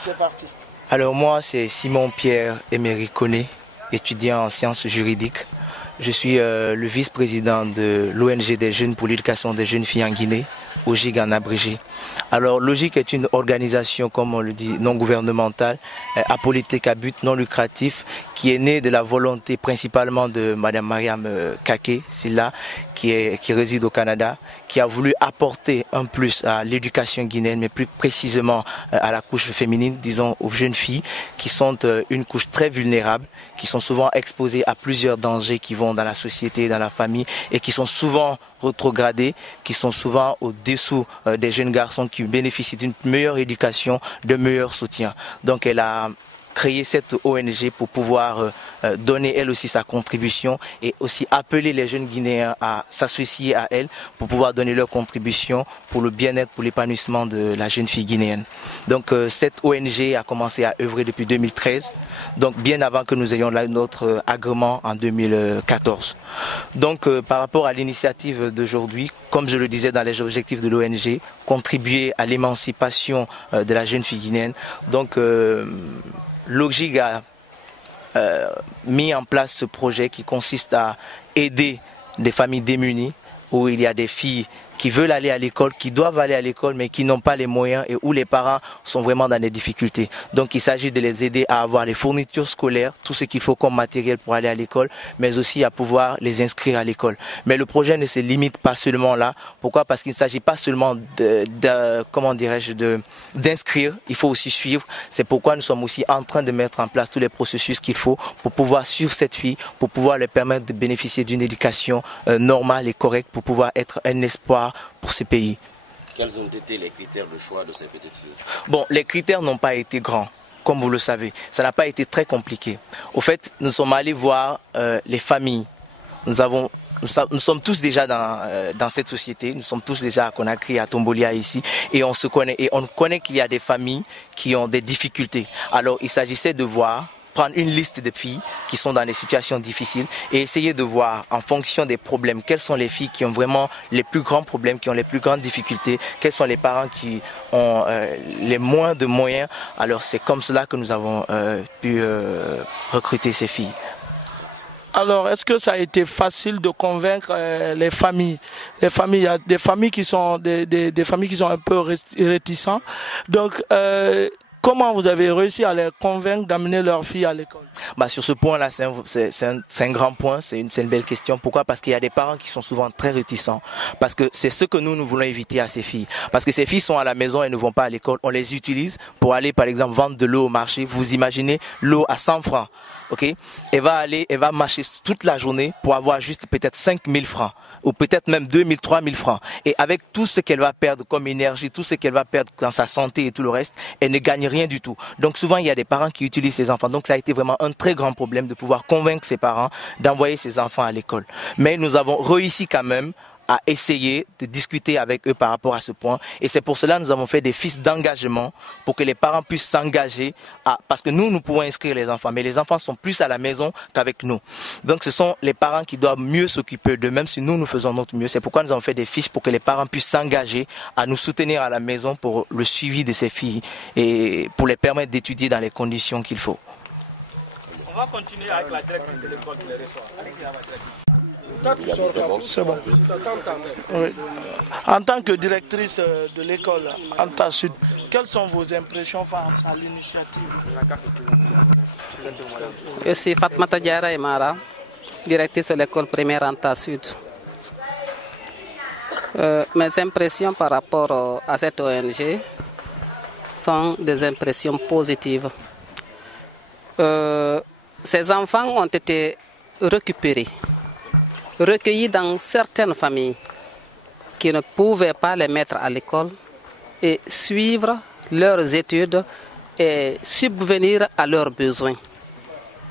C'est parti. Alors moi, c'est Simon Pierre Emery Koné, étudiant en sciences juridiques. Je suis le vice-président de l'ONG des jeunes pour l'éducation des jeunes filles en Guinée, OJIG en abrégé. Alors l'OJIG est une organisation, comme on le dit, non gouvernementale, apolitique à but non lucratif, qui est née de la volonté principalement de Madame Mariam Kake Silla, qui réside au Canada, qui a voulu apporter un plus à l'éducation guinéenne, mais plus précisément à la couche féminine, disons aux jeunes filles, qui sont une couche très vulnérable, qui sont souvent exposées à plusieurs dangers qui vont dans la société, dans la famille, et qui sont souvent rétrogradées, qui sont souvent au-dessous des jeunes garçons qui bénéficient d'une meilleure éducation, de meilleurs soutiens. Donc elle a créé cette ONG pour pouvoir donner elle aussi sa contribution et aussi appeler les jeunes Guinéens à s'associer à elle pour pouvoir donner leur contribution pour le bien-être, pour l'épanouissement de la jeune fille guinéenne. Donc cette ONG a commencé à œuvrer depuis 2013, donc bien avant que nous ayons notre agrément en 2014. Donc par rapport à l'initiative d'aujourd'hui, comme je le disais dans les objectifs de l'ONG, contribuer à l'émancipation de la jeune fille guinéenne. Donc l'OJIG a mis en place ce projet qui consiste à aider des familles démunies où il y a des filles qui veulent aller à l'école, qui doivent aller à l'école mais qui n'ont pas les moyens et où les parents sont vraiment dans des difficultés. Donc il s'agit de les aider à avoir les fournitures scolaires, tout ce qu'il faut comme matériel pour aller à l'école, mais aussi à pouvoir les inscrire à l'école. Mais le projet ne se limite pas seulement là. Pourquoi? Parce qu'il ne s'agit pas seulement d'inscrire, il faut aussi suivre. C'est pourquoi nous sommes aussi en train de mettre en place tous les processus qu'il faut pour pouvoir suivre cette fille, pour pouvoir leur permettre de bénéficier d'une éducation normale et correcte, pour pouvoir être un espoir pour ces pays. Quels ont été les critères de choix de ces petites filles? Bon, les critères n'ont pas été grands, comme vous le savez. Ça n'a pas été très compliqué. Au fait, nous sommes allés voir les familles. Nous sommes tous déjà dans cette société. Nous sommes tous déjà à Conakry, à Tombolia ici. Et on se connaît. Et on connaît qu'il y a des familles qui ont des difficultés. Alors, il s'agissait de prendre une liste de filles qui sont dans des situations difficiles et essayer de voir en fonction des problèmes quelles sont les filles qui ont vraiment les plus grands problèmes, qui ont les plus grandes difficultés, quels sont les parents qui ont les moins de moyens. Alors c'est comme cela que nous avons pu recruter ces filles. Alors, est-ce que ça a été facile de convaincre les familles? Il y a des familles qui sont des familles qui sont un peu réticentes. Donc comment vous avez réussi à les convaincre d'amener leurs filles à l'école? Sur ce point-là, c'est un grand point, c'est une belle question. Pourquoi? Parce qu'il y a des parents qui sont souvent très réticents. Parce que c'est ce que nous voulons éviter à ces filles. Parce que ces filles sont à la maison et ne vont pas à l'école. On les utilise pour aller, par exemple, vendre de l'eau au marché. Vous imaginez l'eau à 100 francs. Okay? Elle va marcher toute la journée pour avoir juste peut-être 5 000 francs ou peut-être même 2 000, 3 000 francs. Et avec tout ce qu'elle va perdre comme énergie, tout ce qu'elle va perdre dans sa santé et tout le reste, elle ne gagne rien du tout. Donc souvent, il y a des parents qui utilisent ces enfants. Donc ça a été vraiment un très grand problème de pouvoir convaincre ces parents d'envoyer ces enfants à l'école. Mais nous avons réussi quand même à essayer de discuter avec eux par rapport à ce point. Et c'est pour cela que nous avons fait des fiches d'engagement pour que les parents puissent s'engager. Parce que nous pouvons inscrire les enfants, mais les enfants sont plus à la maison qu'avec nous. Donc ce sont les parents qui doivent mieux s'occuper d'eux, même si nous faisons notre mieux. C'est pourquoi nous avons fait des fiches pour que les parents puissent s'engager à nous soutenir à la maison pour le suivi de ces filles et pour les permettre d'étudier dans les conditions qu'il faut. On va continuer avec la directrice de l'école qui les reçoit. C'est bon. Oui. En tant que directrice de l'école Anta Sud, quelles sont vos impressions face à l'initiative? Je suis Fatmata Diara Emara, directrice de l'école primaire Anta Sud. Mes impressions par rapport à cette ONG sont des impressions positives. Ces enfants ont été récupérés, recueillis dans certaines familles qui ne pouvaient pas les mettre à l'école et suivre leurs études et subvenir à leurs besoins.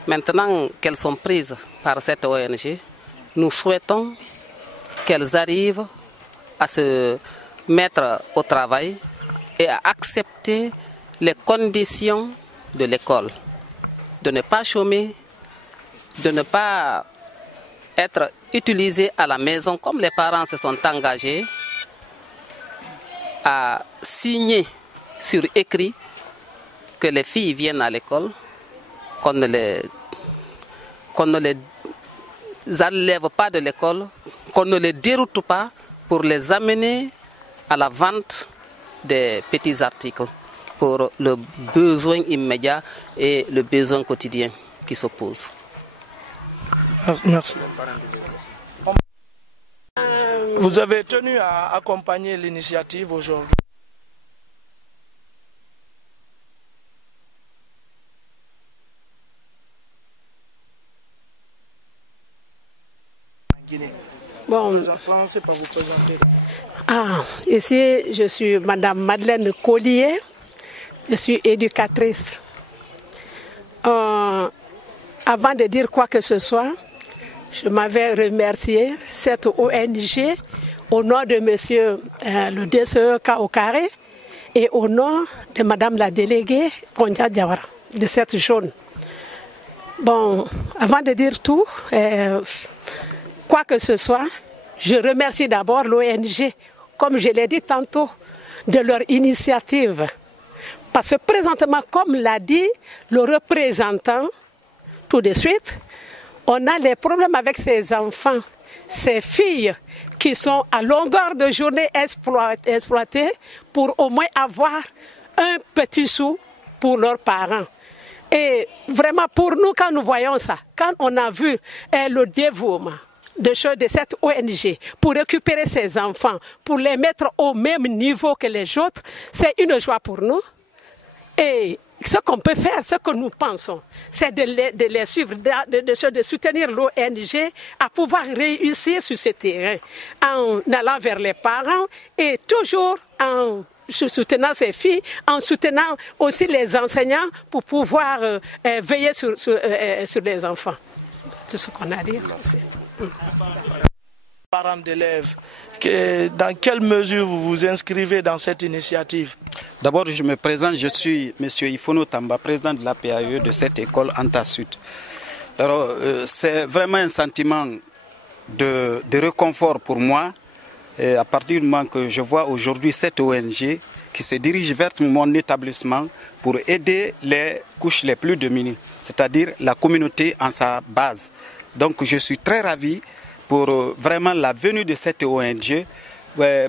Maintenant qu'elles sont prises par cette ONG, nous souhaitons qu'elles arrivent à se mettre au travail et à accepter les conditions de l'école, de ne pas chômer, de ne pas être utilisées à la maison comme les parents se sont engagés a signé sur écrit que les filles viennent à l'école, qu'on ne les enlève pas de l'école, qu'on ne les déroute pas pour les amener à la vente des petits articles pour le besoin immédiat et le besoin quotidien qui s'opposent. Merci. Vous avez tenu à accompagner l'initiative aujourd'hui. Bon. Commencez par vous présenter. Ici, je suis Madame Madeleine Collier. Je suis éducatrice. Avant de dire quoi que ce soit, je m'avais remercié cette ONG au nom de Monsieur le DCE Kaokare et au nom de Madame la déléguée Kondia Diawara de cette zone. Bon, avant de dire tout, quoi que ce soit, je remercie d'abord l'ONG, comme je l'ai dit tantôt, de leur initiative. Parce que présentement, comme l'a dit le représentant, tout de suite, on a les problèmes avec ces enfants, ces filles qui sont à longueur de journée exploitées pour au moins avoir un petit sou pour leurs parents. Et vraiment, pour nous, quand nous voyons ça, quand on a vu le dévouement de cette ONG pour récupérer ces enfants, pour les mettre au même niveau que les autres, c'est une joie pour nous. Et ce qu'on peut faire, ce que nous pensons, c'est de les suivre, de soutenir l'ONG à pouvoir réussir sur ce terrain en allant vers les parents et toujours en soutenant ces filles, en soutenant aussi les enseignants pour pouvoir veiller sur les enfants. C'est ce qu'on a à dire. Parents d'élèves, dans quelle mesure vous vous inscrivez dans cette initiative? D'abord, je me présente, je suis M. Ifono Tamba, président de l'APAE de cette école Anta Sud. Alors, c'est vraiment un sentiment de réconfort pour moi, à partir du moment que je vois aujourd'hui cette ONG qui se dirige vers mon établissement pour aider les couches les plus démunies, c'est-à-dire la communauté en sa base. Donc, je suis très ravi pour vraiment la venue de cette ONG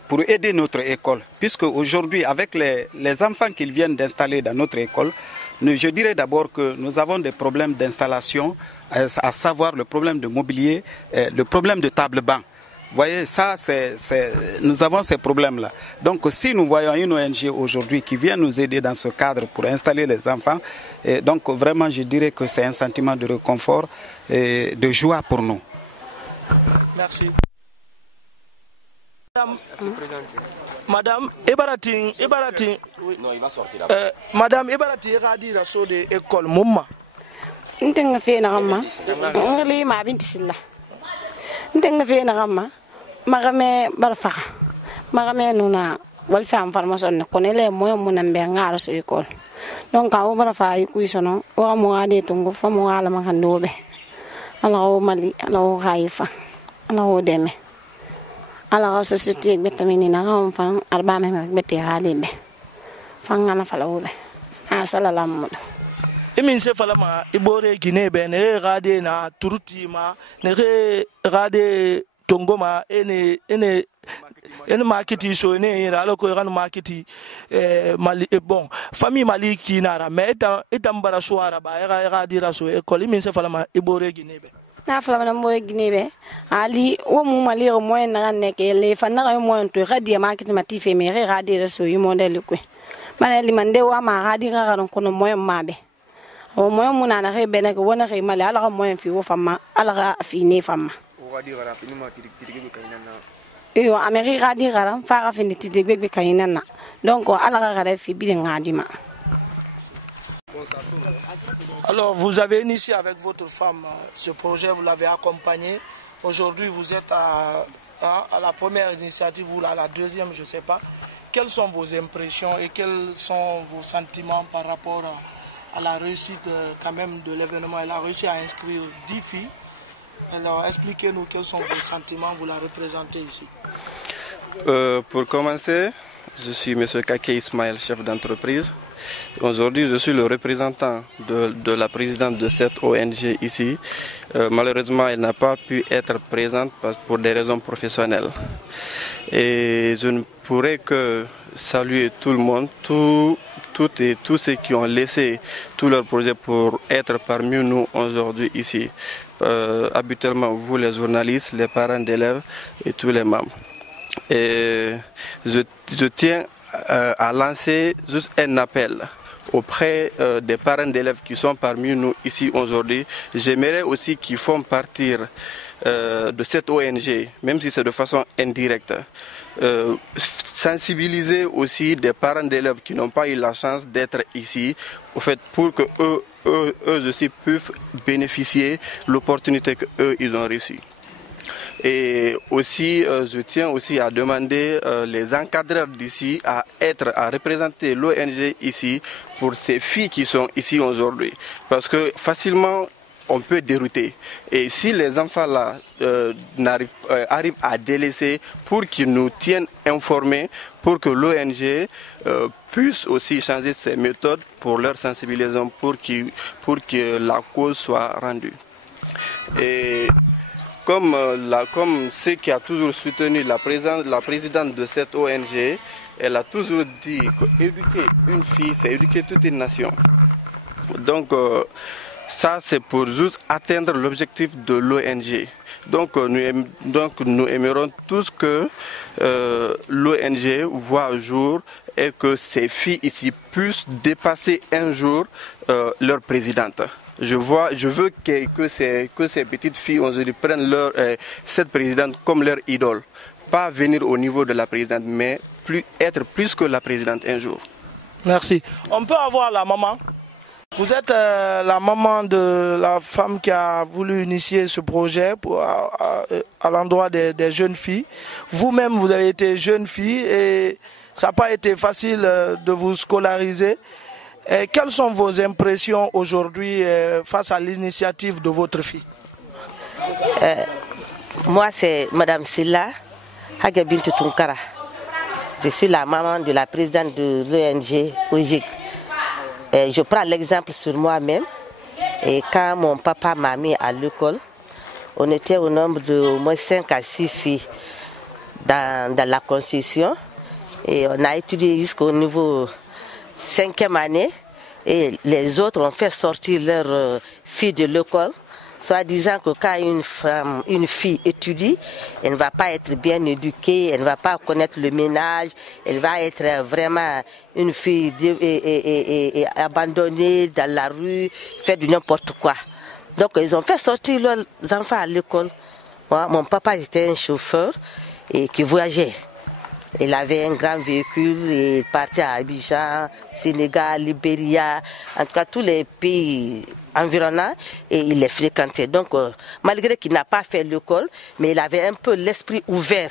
pour aider notre école. Puisque aujourd'hui, avec les enfants qu'ils viennent d'installer dans notre école, je dirais d'abord que nous avons des problèmes d'installation, à savoir le problème de mobilier, le problème de table-banc. Vous voyez, ça, nous avons ces problèmes-là. Donc, si nous voyons une ONG aujourd'hui qui vient nous aider dans ce cadre pour installer les enfants, donc vraiment, je dirais que c'est un sentiment de réconfort et de joie pour nous. Merci. Madame Ebaratin, non, il va sortir Madame Ebaratin, Radi Rasso de école Mouma. Ntenga fe na gamma ngali ma binti silla ntenga fe na gamma magame barfaka magame nuna wal fam formation ko ne le moyo munan be ngara so école donc ka o barfa yi kuisono o mo ade tungo fa mo ala man handobe ala o mali ala o haifa ala o deme ala société betamini na gam fan arba me beti halibe fangana falawobe asalalam Emin se falama ibore Guinée ben ne rade na turuti ma ne rade tongoma ene marketi so ne ira lo ko ran marketi mali bon famille mali ki nara mais etam bara soara ba rade raso école emin se falama ibore Guinée ben na falama na mo Guinée be ali wo mu mali o moyen na ne ke le fana ga moyen to rade marketi matife me rade raso yi modèle ko manali mande wa ma rade ga ran ko no moyen mabe o moyen muna na re bene ko wona re mali ala ga moyen fi wo fama ala ga fi ne fama o ga di gara fi ni ma tidige be kainana yo ameri ga di gara fa ga fi ni tidige be kainana donc ala ga gara fi bi ngadi ma. Alors vous avez initié avec votre femme ce projet, vous l'avez accompagné. Aujourd'hui vous êtes à la première initiative ou à la deuxième, je sais pas. Quelles sont vos impressions et quels sont vos sentiments par rapport à la réussite quand même de l'événement? Elle a réussi à inscrire 10 filles. Alors expliquez-nous quels sont vos sentiments, vous la représentez ici. Pour commencer, Je suis M. Kake Ismaël, chef d'entreprise. Aujourd'hui, je suis le représentant de la présidente de cette ONG ici. Malheureusement, elle n'a pas pu être présente pour des raisons professionnelles. Et je ne pourrais que saluer tout le monde, tous ceux qui ont laissé tous leurs projets pour être parmi nous aujourd'hui ici. Habituellement, vous les journalistes, les parents d'élèves et tous les membres. Et je tiens à lancer juste un appel auprès des parents d'élèves qui sont parmi nous ici aujourd'hui. J'aimerais aussi qu'ils font partir de cette ONG, même si c'est de façon indirecte. Sensibiliser aussi des parents d'élèves qui n'ont pas eu la chance d'être ici, au fait, pour que eux aussi puissent bénéficier de l'opportunité qu'eux ils ont reçue. Et aussi, je tiens aussi à demander les encadreurs d'ici à représenter l'ONG ici pour ces filles qui sont ici aujourd'hui. Parce que facilement, on peut dérouter. Et si les enfants là arrivent à délaisser pour qu'ils nous tiennent informés, pour que l'ONG puisse aussi changer ses méthodes pour leur sensibilisation, pour que la cause soit rendue. Et comme ce qui a toujours soutenu la présidente de cette ONG, elle a toujours dit qu'éduquer une fille, c'est éduquer toute une nation. Donc, ça, c'est pour juste atteindre l'objectif de l'ONG. Donc, nous aimerons tous que l'ONG voit un jour et que ces filles ici puissent dépasser un jour leur présidente. Je veux que ces petites filles aujourd'hui prennent cette présidente comme leur idole. Pas venir au niveau de la présidente, mais être plus que la présidente un jour. Merci. On peut avoir la maman? Vous êtes la maman de la femme qui a voulu initier ce projet à l'endroit des jeunes filles. Vous-même, vous avez été jeune fille et ça n'a pas été facile de vous scolariser. Et quelles sont vos impressions aujourd'hui face à l'initiative de votre fille? Moi, c'est Madame Silla Hagabintou Tunkara. Je suis la maman de la présidente de l'ONG OJIG. Je prends l'exemple sur moi-même. Et quand mon papa m'a mis à l'école, on était au nombre de au moins 5 à 6 filles dans la construction. Et on a étudié jusqu'au niveau 5e année. Et les autres ont fait sortir leurs filles de l'école, soit disant que quand une fille étudie, elle ne va pas être bien éduquée, elle ne va pas connaître le ménage, elle va être vraiment une fille abandonnée dans la rue, faire du n'importe quoi. Donc ils ont fait sortir leurs enfants à l'école. Moi, mon papa était un chauffeur et qui voyageait. Il avait un grand véhicule et il partait à Abidjan, Sénégal, Libéria, en tout cas tous les pays environnants et il les fréquentait. Donc malgré qu'il n'a pas fait l'école, mais il avait un peu l'esprit ouvert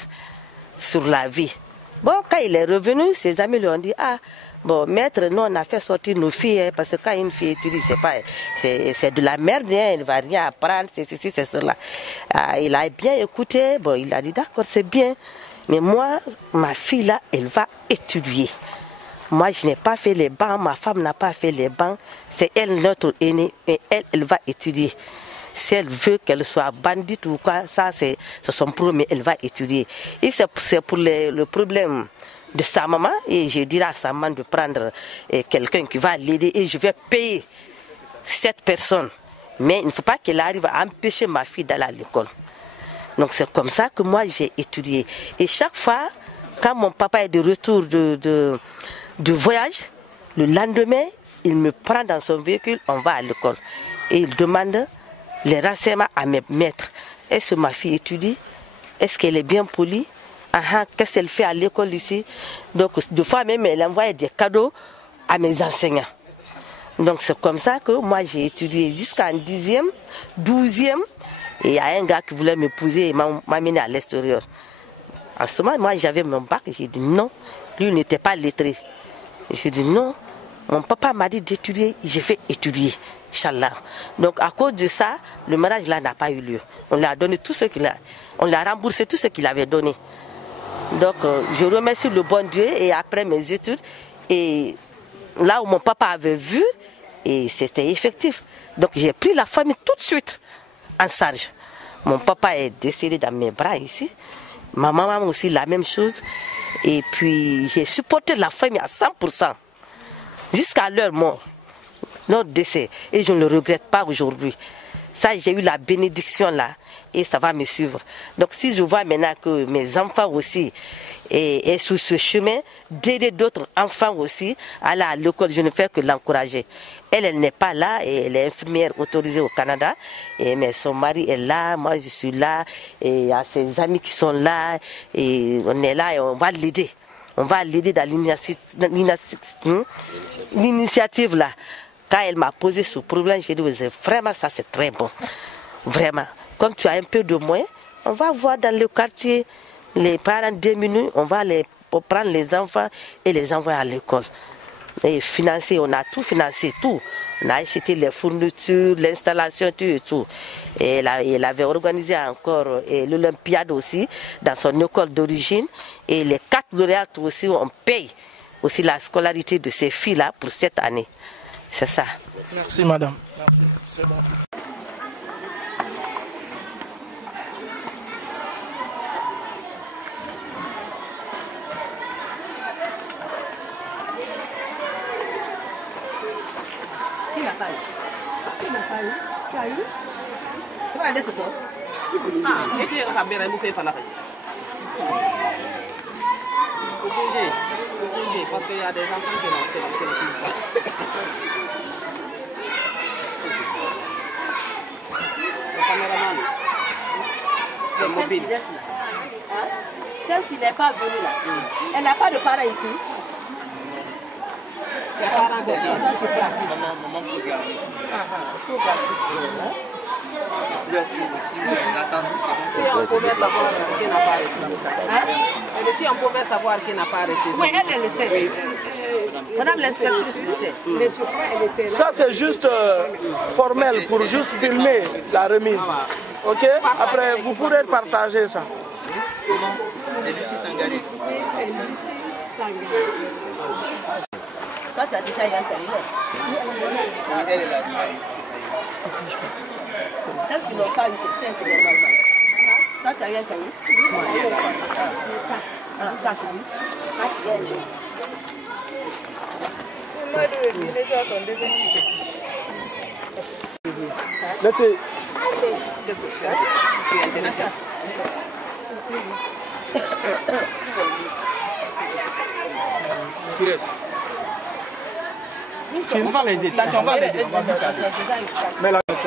sur la vie. Bon, quand il est revenu, ses amis lui ont dit, ah, bon, maître, nous on a fait sortir nos filles, hein, parce que quand une fille étudie, c'est de la merde, hein, elle ne va rien apprendre, c'est ceci, c'est cela. Il a bien écouté, bon, il a dit, d'accord, c'est bien. Mais moi, ma fille là, elle va étudier. Moi, je n'ai pas fait les bancs, ma femme n'a pas fait les bancs. C'est elle, notre aînée, et elle va étudier. Si elle veut qu'elle soit bandite ou quoi, ça c'est son problème, elle va étudier. Et c'est pour le problème de sa maman, et je dirai à sa maman de prendre quelqu'un qui va l'aider, et je vais payer cette personne. Mais il ne faut pas qu'elle arrive à empêcher ma fille d'aller à l'école. Donc c'est comme ça que moi j'ai étudié. Et chaque fois, quand mon papa est de retour de voyage, le lendemain, il me prend dans son véhicule, on va à l'école. Et il demande les renseignements à mes maîtres. Est-ce que ma fille étudie? Est-ce qu'elle est bien polie? Qu'est-ce qu'elle fait à l'école ici? Donc des fois même, elle envoie des cadeaux à mes enseignants. Donc c'est comme ça que moi j'ai étudié jusqu'en 10e, 12e. Et il y a un gars qui voulait m'épouser et m'a amené à l'extérieur. En ce moment, moi j'avais mon bac, j'ai dit non. Lui n'était pas lettré. J'ai dit non. Mon papa m'a dit d'étudier, j'ai fait étudier. Inch'Allah. Donc à cause de ça, le mariage là n'a pas eu lieu. On lui a donné tout ce qu'il a. On lui a remboursé tout ce qu'il avait donné. Donc je remercie le bon Dieu et après mes études, et là où mon papa avait vu, et c'était effectif. Donc j'ai pris la famille tout de suite en charge. Mon papa est décédé dans mes bras ici. Ma maman aussi la même chose. Et puis j'ai supporté la famille à 100%. Jusqu'à leur mort, notre décès. Et je ne le regrette pas aujourd'hui. Ça, j'ai eu la bénédiction là. Et ça va me suivre. Donc si je vois maintenant que mes enfants aussi est sur ce chemin, d'aider d'autres enfants aussi à aller à l'école, je ne fais que l'encourager. Elle n'est pas là, et elle est infirmière autorisée au Canada, mais son mari est là, moi je suis là, et il y a ses amis qui sont là, et on est là et on va l'aider. On va l'aider dans l'initiative là. Quand elle m'a posé ce problème, j'ai dit vraiment ça c'est très bon. Vraiment. Comme tu as un peu de moins, on va voir dans le quartier les parents démunis, on va prendre les enfants et les envoyer à l'école. Et financer, on a tout financé, tout. On a acheté les fournitures, l'installation, tout et tout. Et elle avait organisé encore l'Olympiade aussi dans son école d'origine. Et les 4 lauréates aussi, on paye aussi la scolarité de ces filles-là pour cette année. C'est ça. Merci madame. Merci. C'est bon. Tu as eu? Tu vas aller ce soir? Ah, et puis on va bien bouffer par la fête. Faut bouger, parce qu'il y a des enfants qui n'ont pas. Le caméraman, le mobile. Celle qui n'est pas venue là, elle n'a pas de parents ici. Les parents, c'est bien. Maman peut garder. Si on pouvait savoir qui n'a pas reçu. Et si on pouvait savoir qui n'a pas reçu. Oui, elle le sait. Madame l'inspectrice le sait. Ça c'est juste formel pour juste filmer la remise. Ok? Après vous pourrez partager ça. C'est Lucie Sangaré. Oui, c'est Lucie Sangaré. Toi, tu as déjà eu un cellulaire. Elle est là. Celles qui n'ont pas eu, c'est 5 normalement. Toi, tu as eu un cellulaire. Laissez. On va l'aider, on va l'aider. Mais la terre,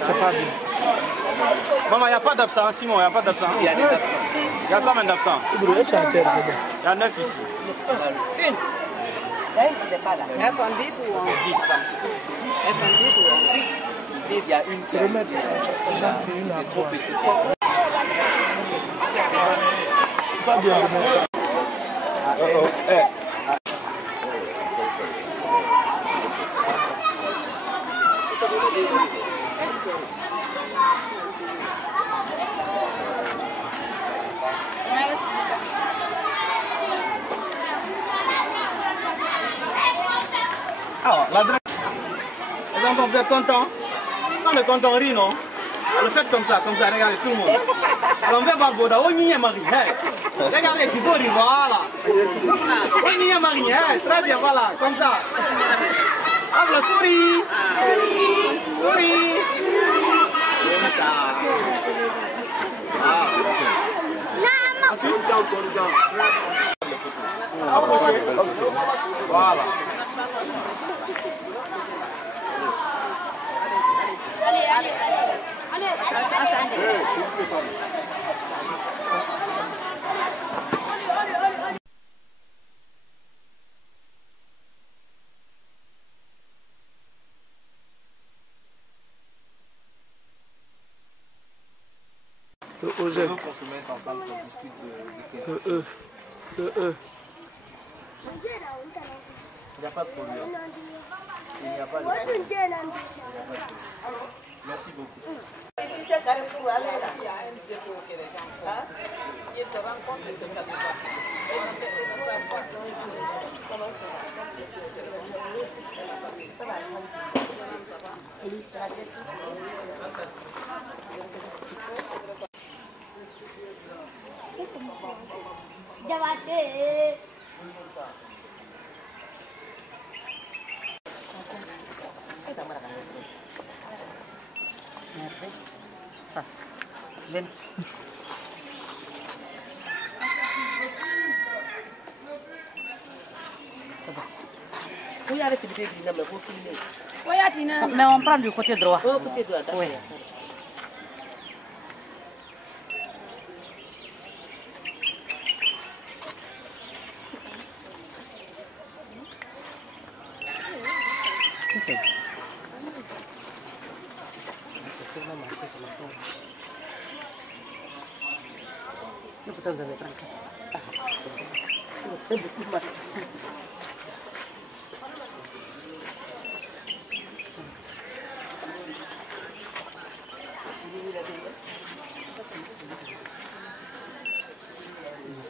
c'est pas bien. Maman, il n'y a pas d'absent, Simon, il n'y a pas d'absent. Il y a des absents. Il y a combien d'absents? C'est bien. Il y a 9 ici. Une. Elles sont 10 ou 11? 10. Elles sont 10 ou 11? 10. Il y a une qui est trop petite. Pas bien remettre ça. Alors, les enfants, vous êtes contents? Quand le tonton rit, non? Alors faites comme ça, regardez tout le monde. Alors on va voir Boda, oh Nina Marie, regardez, c'est beau, voilà. Oh Nina Marie, très bien, voilà, comme ça. Habla, souris. Souris. Comme ça. Voilà. Le OGEC. Le E. Il n'y a pas de problème. Il n'y a pas de problème. Merci beaucoup. Merci. Passe. Ven. Mais on prend du côté droit. Oh, côté droit, d'accord. Oui. Okay.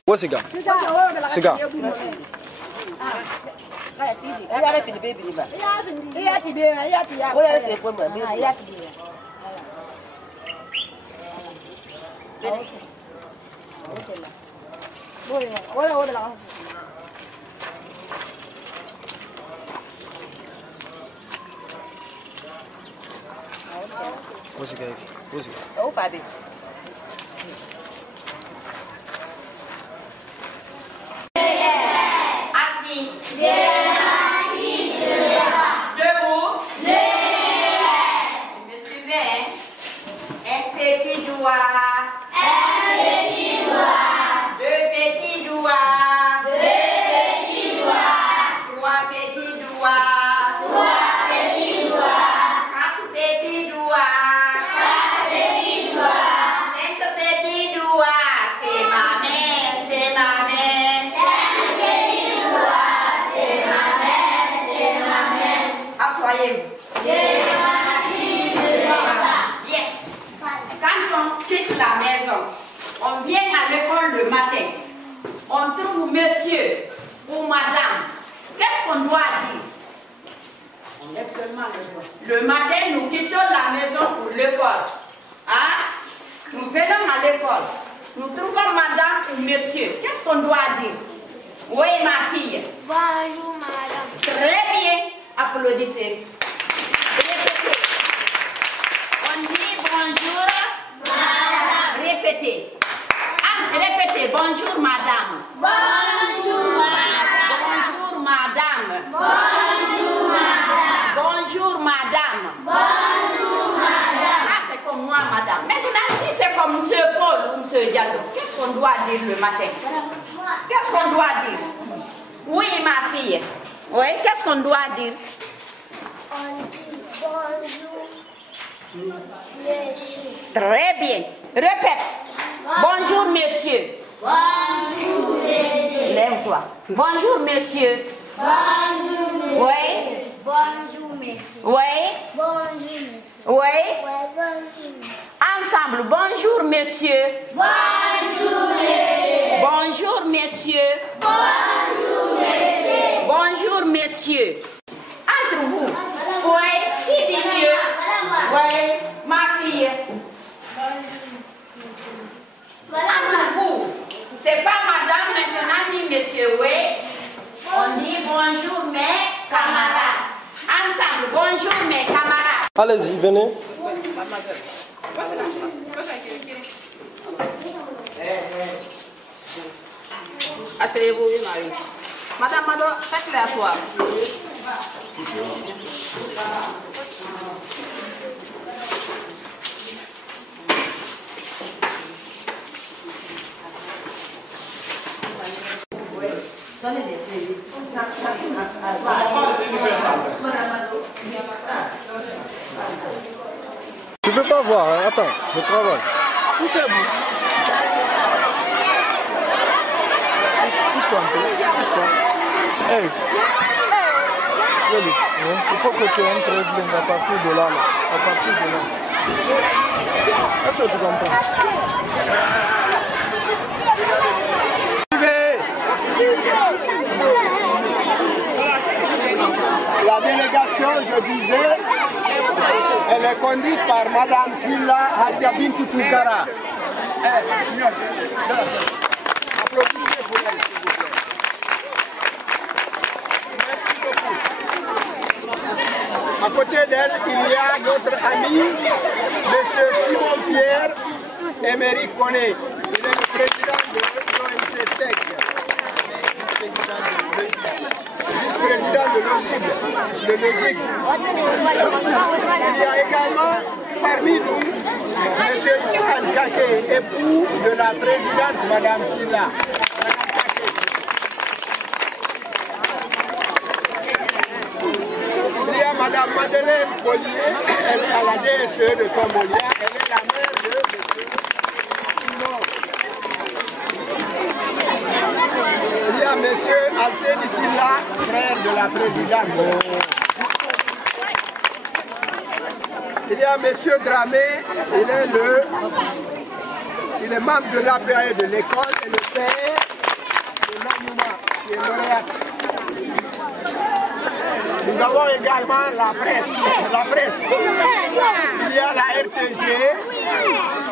What's it got? Cigar. What's it got? What's it got? Oh, Fabi. On vient à l'école le matin, on trouve monsieur ou madame. Qu'est-ce qu'on doit dire? Le matin, nous quittons la maison pour l'école. Hein? Nous venons à l'école. Nous trouvons madame ou monsieur. Qu'est-ce qu'on doit dire? Oui, ma fille. Bonjour, madame. Très bien. Applaudissez. Répétez. On dit bonjour. Madame. Répétez. Répétez. Bonjour, madame. Bonjour, madame. Bonjour, madame. Bonjour, madame. Bonjour, madame. Bonjour, madame. Ah, c'est comme moi, madame. Maintenant, si c'est comme M. Paul ou M. Diallo, qu'est-ce qu'on doit dire le matin? Qu'est-ce qu'on doit dire? Oui, ma fille. Oui, qu'est-ce qu'on doit dire? On dit bonjour, monsieur. Très bien. Répète. Bonjour, monsieur. Bonjour, monsieur. Lève-toi. Bonjour, monsieur. Bonjour, monsieur. Oui. Bonjour, monsieur. Oui. Bonjour, monsieur. Oui. Ouais, bonjour, monsieur. Ensemble. Bonjour, monsieur. Bonjour, monsieur. Bonjour, monsieur. Bonjour, monsieur. Bonjour, monsieur. Entre vous. Oui. Qui dit mieux? Oui. Ma fille. Entre vous. C'est pas madame maintenant ni monsieur, oui. On dit bonjour mes camarades. Ensemble, bonjour mes camarades. Allez-y, venez. Asseyez-vous une à une. Madame Mado, faites-les asseoir. Tu peux pas voir, hein? Attends, je travaille. Où c'est vous? Pousse-toi un peu, pousse-toi. Hey. Really? Il faut que tu entres à partir de là, à partir de là. Est-ce que tu comprends? La délégation, je disais, elle est conduite par Madame Silla Hadja Bintou Toukara. Applaudissez pour elle, s'il vous plaît. Merci beaucoup. À côté d'elle, il y a notre ami, M. Simon Pierre Émeric Koné. Il est le président de l'ONG TEC. Vice-président de l'ONG. Il y a également parmi nous M. Yohan Kake, époux de la présidente Mme Silla. Il y a Mme Madeleine Collier, elle est à la DSE de Cambodia, elle est la mère de M. Il y a M. Alcédi Silla, frère de la présidente. Il y a M. Dramé, il est membre de l'APAE de l'école et le père de Nanyuma, qui est lauréate. Nous avons également la presse. Il y a la RTG,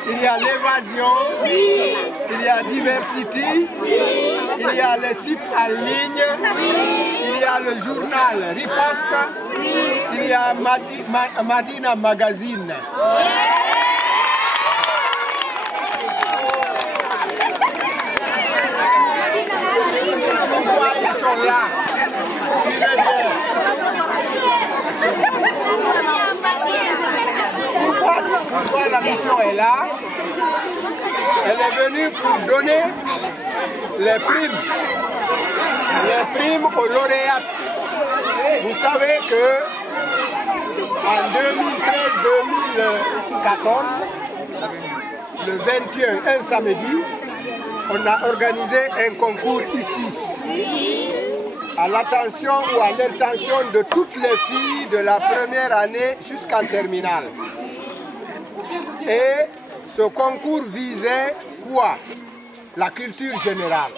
il y a l'évasion, il y a Diversity, il y a les sites en ligne, il y a le journal Riposte, il y a Madina Magazine. Pourquoi ils sont là? Pourquoi la mission est là? Elle est venue pour donner les primes aux lauréates. Vous savez que en 2013-2014, le 21, un samedi, on a organisé un concours ici, à l'attention ou à l'intention de toutes les filles de la première année jusqu'en terminale. Et ce concours visait quoi? La culture générale.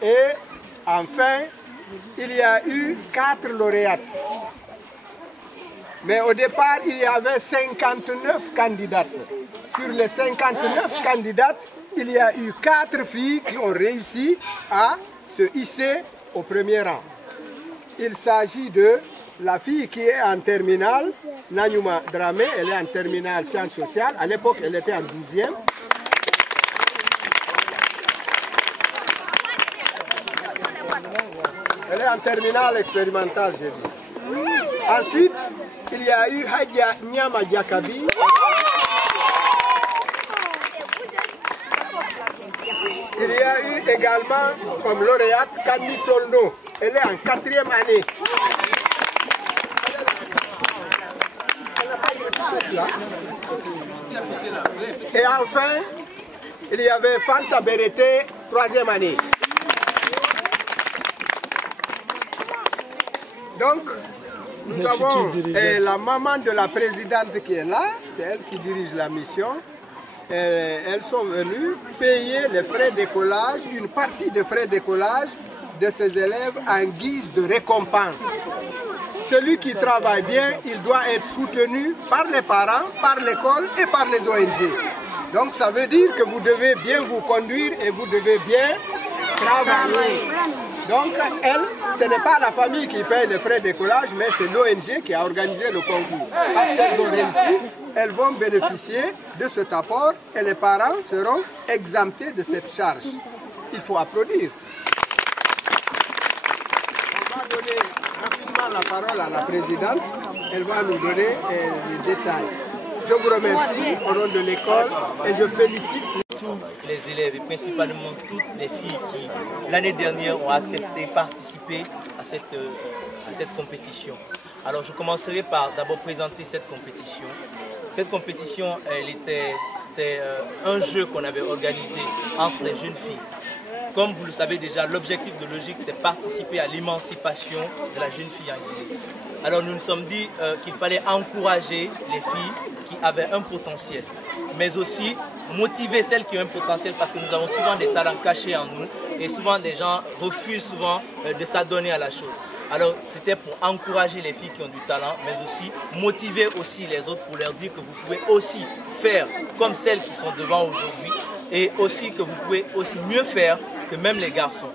Et enfin, il y a eu 4 lauréates. Mais au départ, il y avait 59 candidates. Sur les 59 candidates, il y a eu 4 filles qui ont réussi à se hisser au premier rang. Il s'agit de la fille qui est en terminale, Nanyuma Dramé, elle est en terminale sciences sociales. À l'époque, elle était en 12e. Elle est en terminale expérimentale, j'ai dit. Ensuite, il y a eu Hadja Nyama Diakabi. Il y a eu également comme lauréate Kandi Tolno. Elle est en 4e année. Et enfin, il y avait Fanta Berete, 3e année. Donc, nous avons la maman de la présidente qui est là, c'est elle qui dirige la mission. Elles sont venues payer les frais d'écolage, une partie des frais d'écolage de ces élèves en guise de récompense. Celui qui travaille bien, il doit être soutenu par les parents, par l'école et par les ONG. Donc ça veut dire que vous devez bien vous conduire et vous devez bien travailler. Donc elle, ce n'est pas la famille qui paye les frais d'écolage, mais c'est l'ONG qui a organisé le concours. Parce qu'elles ont réussi, elles vont bénéficier de cet apport et les parents seront exemptés de cette charge. Il faut applaudir. On va donner rapidement la parole à la présidente. Elle va nous donner les détails. Je vous remercie au nom de l'école et je félicite tous les élèves et principalement toutes les filles qui l'année dernière ont accepté de participer à cette compétition. Alors je commencerai par d'abord présenter cette compétition. Cette compétition, elle était un jeu qu'on avait organisé entre les jeunes filles. Comme vous le savez déjà, l'objectif de Logique, c'est participer à l'émancipation de la jeune fille en Guinée. Alors nous nous sommes dit qu'il fallait encourager les filles qui avaient un potentiel, mais aussi motiver celles qui ont un potentiel, parce que nous avons souvent des talents cachés en nous et souvent des gens refusent souvent de s'adonner à la chose. Alors c'était pour encourager les filles qui ont du talent, mais aussi motiver aussi les autres pour leur dire que vous pouvez aussi faire comme celles qui sont devant aujourd'hui et aussi que vous pouvez aussi mieux faire que même les garçons.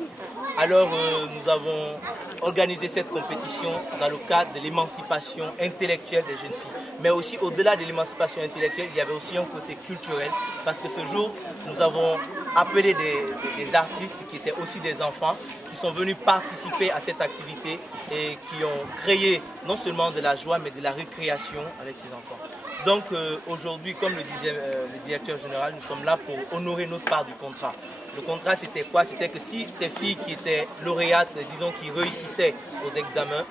Alors nous avons organisé cette compétition dans le cadre de l'émancipation intellectuelle des jeunes filles. Mais aussi au-delà de l'émancipation intellectuelle, il y avait aussi un côté culturel, parce que ce jour, nous avons appelé des artistes qui étaient aussi des enfants, qui sont venus participer à cette activité et qui ont créé non seulement de la joie, mais de la récréation avec ces enfants. Donc aujourd'hui, comme le disait le directeur général, nous sommes là pour honorer notre part du contrat. Le contrat, c'était quoi? C'était que si ces filles qui étaient lauréates, disons, qui réussissaient aux examens,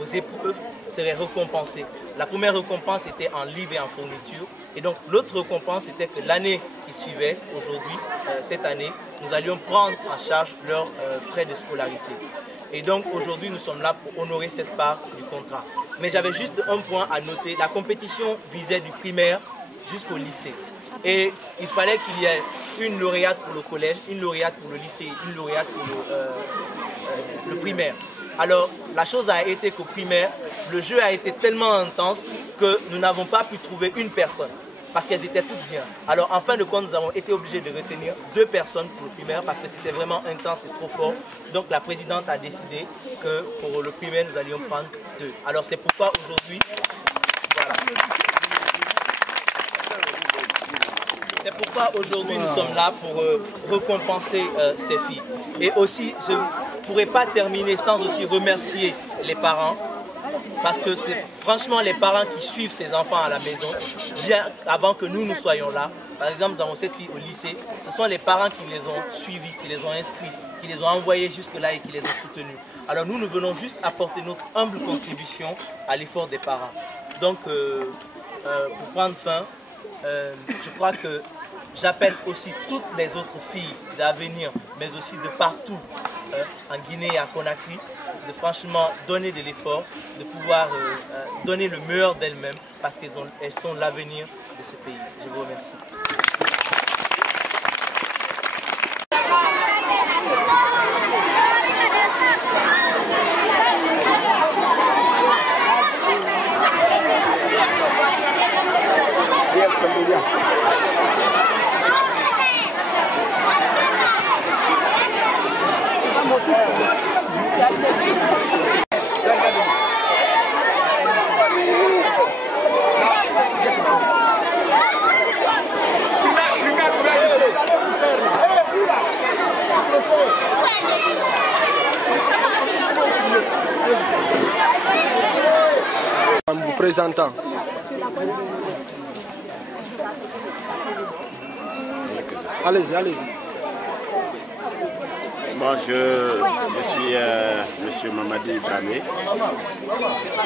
aux épreuves, seraient récompensées. La première récompense était en livres et en fourniture. Et donc l'autre récompense était que l'année qui suivait, aujourd'hui, cette année, nous allions prendre en charge leurs frais de scolarité. Et donc aujourd'hui, nous sommes là pour honorer cette part du contrat. Mais j'avais juste un point à noter. La compétition visait du primaire jusqu'au lycée. Et il fallait qu'il y ait une lauréate pour le collège, une lauréate pour le lycée, une lauréate pour le primaire. Alors la chose a été qu'au primaire, le jeu a été tellement intense que nous n'avons pas pu trouver une personne, parce qu'elles étaient toutes bien. Alors en fin de compte, nous avons été obligés de retenir 2 personnes pour le primaire, parce que c'était vraiment intense et trop fort. Donc la présidente a décidé que pour le primaire, nous allions prendre 2. Alors c'est pourquoi aujourd'hui, voilà. C'est pourquoi aujourd'hui nous sommes là pour récompenser ces filles. Et aussi, je ne pourrais pas terminer sans aussi remercier les parents, parce que c'est franchement les parents qui suivent ces enfants à la maison, bien avant que nous soyons là. Par exemple, nous avons cette fille au lycée, ce sont les parents qui les ont suivis, qui les ont inscrits, qui les ont envoyés jusque-là et qui les ont soutenus. Alors nous venons juste apporter notre humble contribution à l'effort des parents. Donc, pour prendre fin, je crois que j'appelle aussi toutes les autres filles d'avenir, mais aussi de partout, en Guinée et à Conakry, de franchement donner de l'effort, de pouvoir donner le meilleur d'elles-mêmes, parce qu'elles sont l'avenir de ce pays. Je vous remercie. En vous présentant. Allez-y, allez-y. Bon, je suis M. Mamadi Bramé.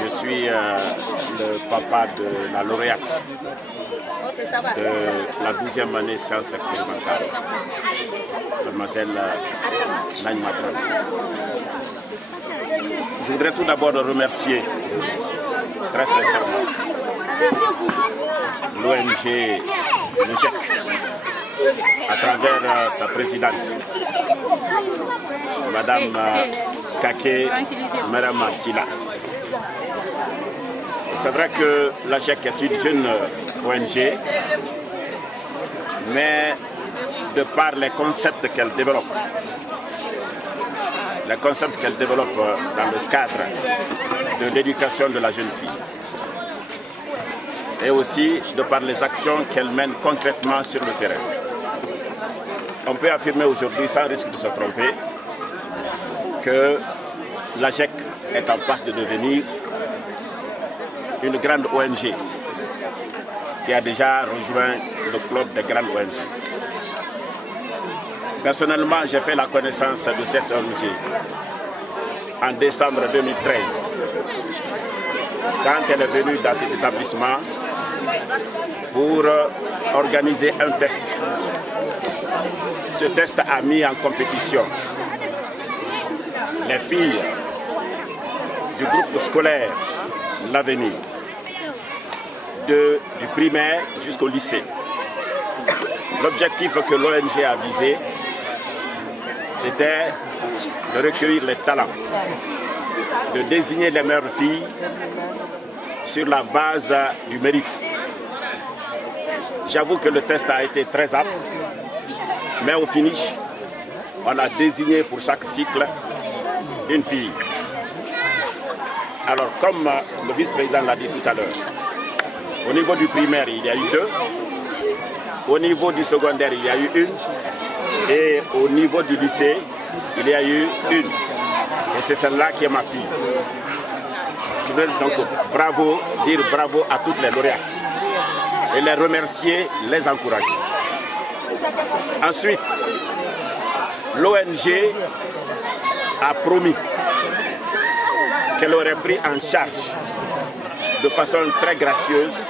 Je suis le papa de la lauréate de la 12e année sciences expérimentales, mademoiselle Naïma Bramé. Je voudrais tout d'abord remercier très sincèrement l'ONG LEGEC à travers sa présidente, Madame Kake Merama Sila. C'est vrai que la GEC est une jeune ONG, mais de par les concepts qu'elle développe, dans le cadre de l'éducation de la jeune fille, et aussi de par les actions qu'elle mène concrètement sur le terrain. On peut affirmer aujourd'hui, sans risque de se tromper, que la GEC est en passe de devenir une grande ONG qui a déjà rejoint le club des grandes ONG. Personnellement, j'ai fait la connaissance de cette ONG en décembre 2013, quand elle est venue dans cet établissement pour organiser un test. Ce test a mis en compétition les filles du groupe scolaire L'Avenir, du primaire jusqu'au lycée. L'objectif que l'ONG a visé, c'était de recueillir les talents, de désigner les meilleures filles sur la base du mérite. J'avoue que le test a été très âpre, mais au finish, on a désigné pour chaque cycle une fille. Alors, comme le vice-président l'a dit tout à l'heure, au niveau du primaire, il y a eu 2. Au niveau du secondaire, il y a eu 1. Et au niveau du lycée, il y a eu 1. Et c'est celle-là qui est ma fille. Je veux donc dire bravo à toutes les lauréates. Et les remercier, les encourager. Ensuite, l'ONG a promis qu'elle aurait pris en charge de façon très gracieuse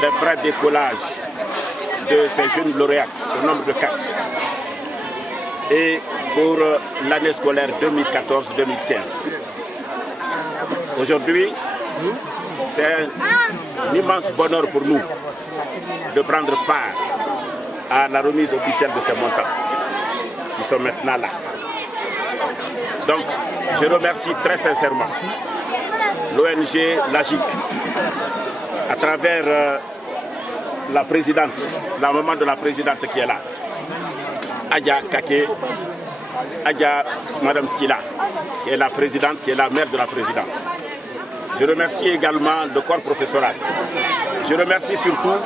les frais de décollage de ces jeunes lauréates, au nombre de 4. Et pour l'année scolaire 2014-2015. Aujourd'hui, c'est un immense bonheur pour nous de prendre part à la remise officielle de ces montants qui sont maintenant là. Donc, je remercie très sincèrement l'ONG LAGIC à travers la présidente, la maman de la présidente qui est là, Adja Kake, Adja Madame Sila, qui est la présidente, qui est la mère de la présidente. Je remercie également le corps professoral. Je remercie surtout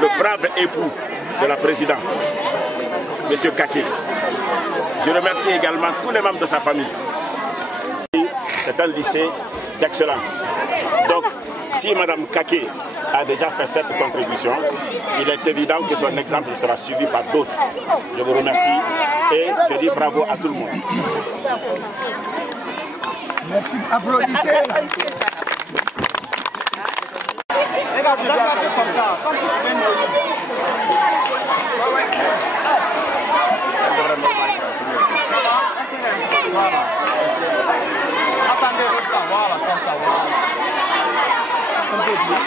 le brave époux de la présidente, M. Kake. Je remercie également tous les membres de sa famille. C'est un lycée d'excellence. Donc, si Mme Kake a déjà fait cette contribution, il est évident que son exemple sera suivi par d'autres. Je vous remercie et je dis bravo à tout le monde. Merci. Merci. Applaudissez. Attendez, voilà, comme ça, voilà. Un peu plus.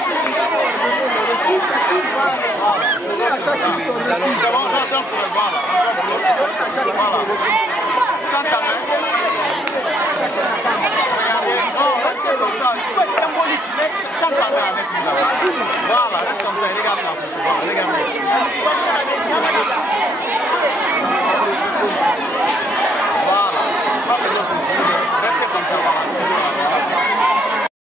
Voilà, reste comme ça, regarde là.